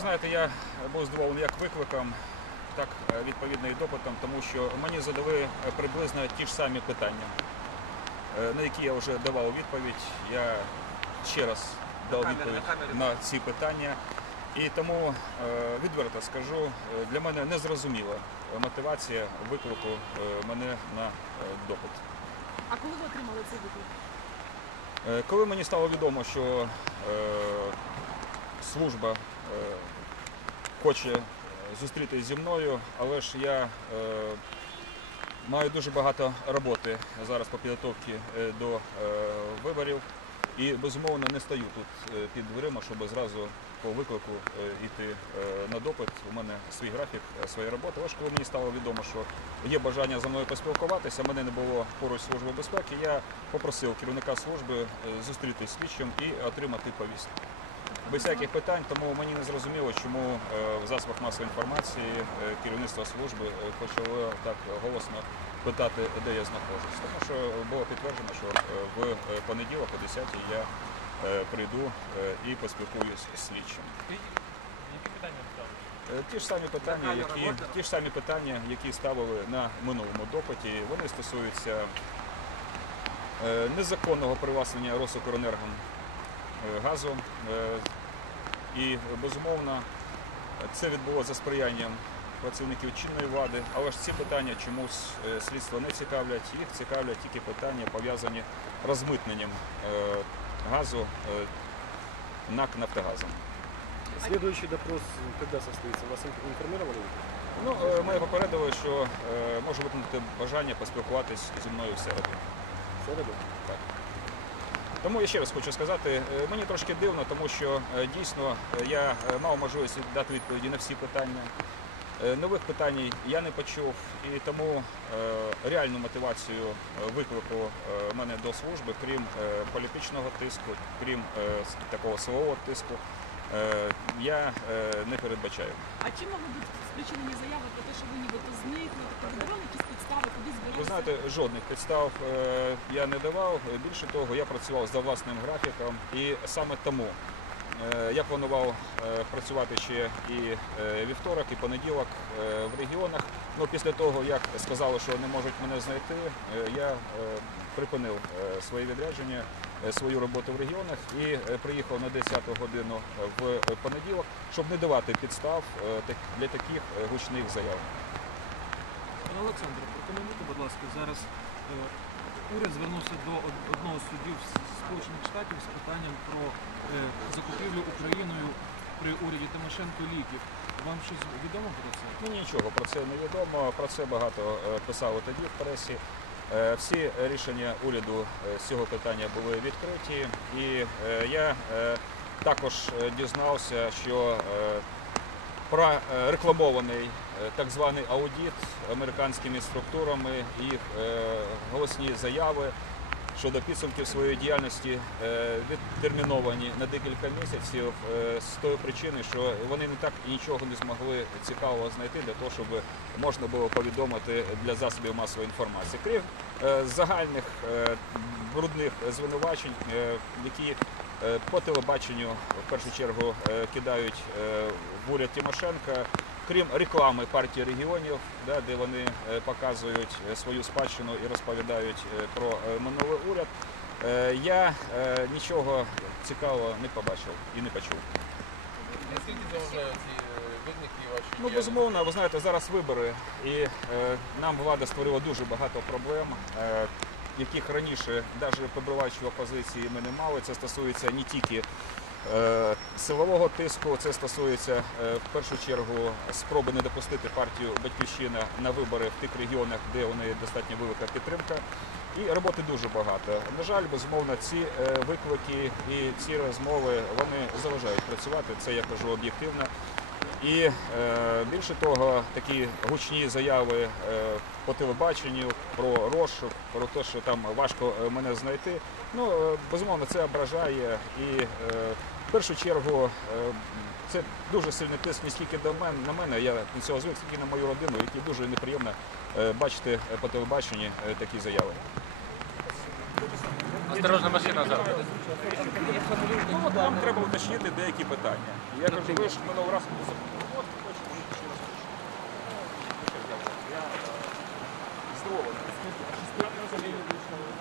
ви знаєте, я був здивований як викликом, так е, відповідно і допитом, тому що мені задали е, приблизно ті ж самі питання, е, на які я вже давав відповідь. Я ще раз дав відповідь на ці питання. І тому відверто скажу, для мене незрозуміла мотивація виклику мене на допит. А коли ви отримали цей виклик? Коли мені стало відомо, що служба хоче е, зустрітися зі мною, але ж я е, маю дуже багато роботи зараз по підготовці е, до е, виборів і безумовно не стою тут е, під дверима, щоб зразу по виклику е, йти е, на допит. У мене свій графік, е, своя робота. Але ж коли мені стало відомо, що є бажання за мною поспілкуватися, мене не було поруч служби безпеки. Я попросив керівника служби е, зустрітися з слідчим і отримати повістку. Без всяких питань, тому мені не зрозуміло, чому е, в засобах масової інформації е, керівництво служби е, почало так голосно питати, де я знаходжусь. Тому що було підтверджено, що в понеділок о 10 я прийду і поспілкуюсь з слідчим. Які питання ставили? Ті ж самі питання, які ті ж самі питання, які ставили на минулому допиті, вони стосуються незаконного привласнення Росукренергом е, газу. Е, І безумовно це відбулося за сприянням працівників чинної влади, але ж ці питання чомусь е, слідство не цікавлять. Їх цікавлять тільки питання пов'язані з розмитненням газу НАК Нафтогазом. Следующий допрос когда состоится? Вас информировали? Ну, мене попередили, що може виникнути бажання поспілкуватись зі мною в середу. В середу? Так. Тому я ще раз хочу сказати, е, мені трошки дивно, тому що е, дійсно е, я мав можливість дати відповіді на всі питання. Нових питань я не почув, і тому реальну мотивацію виклику мене до служби, крім політичного тиску, крім такого силового тиску, я не передбачаю. А чим могли бути спричинені заяви про те, що ви нібито зникли? Тобто ви якісь знаєте, жодних підстав е, я не давав. Більше того, я працював за власним графіком, і саме тому е, я планував е, працювати ще і вівторок, і понеділок в регіонах. Ну після того, як сказали, що не можуть мене знайти, я припинив своє відрядження, свою роботу в регіонах і приїхав на 10 годину в понеділок, щоб не давати підстав для таких гучних заяв. Олександре, прокоментуйте, будь ласка, зараз е, уряд звернувся до одного з суддів Сполучених Штатів з питанням про е, закупівлю Україною при уряді Тимошенко ліків. Вам щось відомо про це? Мені нічого про це не відомо. Про це багато е, писали тоді в пресі. Всі рішення уряду з цього питання були відкриті, і я також дізнався, що прорекламований е, так званий аудіт американськими структурами, їх е, голосні заяви щодо підсумків своєї діяльності е, відтерміновані на декілька місяців е, з тої причини, що вони не так нічого не змогли цікавого знайти для того, щоб можна було повідомити для засобів масової інформації. Крім е, загальних е, брудних звинувачень, е, які е, по телебаченню в першу чергу е, кидають е, в уряд Тимошенка. Крім реклами партії регіонів, да, де вони е, показують е, свою спадщину і розповідають е, про минулий уряд, я нічого цікавого не побачив і не почув. Наскільки заважають ці ваші? Ну, безумовно, ви знаєте, зараз вибори, і нам влада створила дуже багато проблем, яких раніше, навіть перебуваючи в опозиції, ми не мали. Це стосується не тільки силового тиску, це стосується е, в першу чергу спроби не допустити партію Батьківщина на вибори в тих регіонах, де у неї достатньо велика підтримка. І роботи дуже багато. На жаль, безумовно, ці е, виклики і ці розмови вони заважають працювати. Це я кажу об'єктивно. І е, більше того, такі гучні заяви е, по телебаченню про розшук, про те, що там важко е, мене знайти. Ну, безумовно, це ображає. І в першу чергу це дуже сильний тиск не стільки до мене, на мене, я до цього звик, скільки на мою родину, якій дуже неприємно бачити по телебаченні такі заяви. Дорожна машина зараз. Ну, от нам треба уточнити деякі питання. Я кажу, ви ж разу були запропонувати, хочете ще раз. Я здивований. Що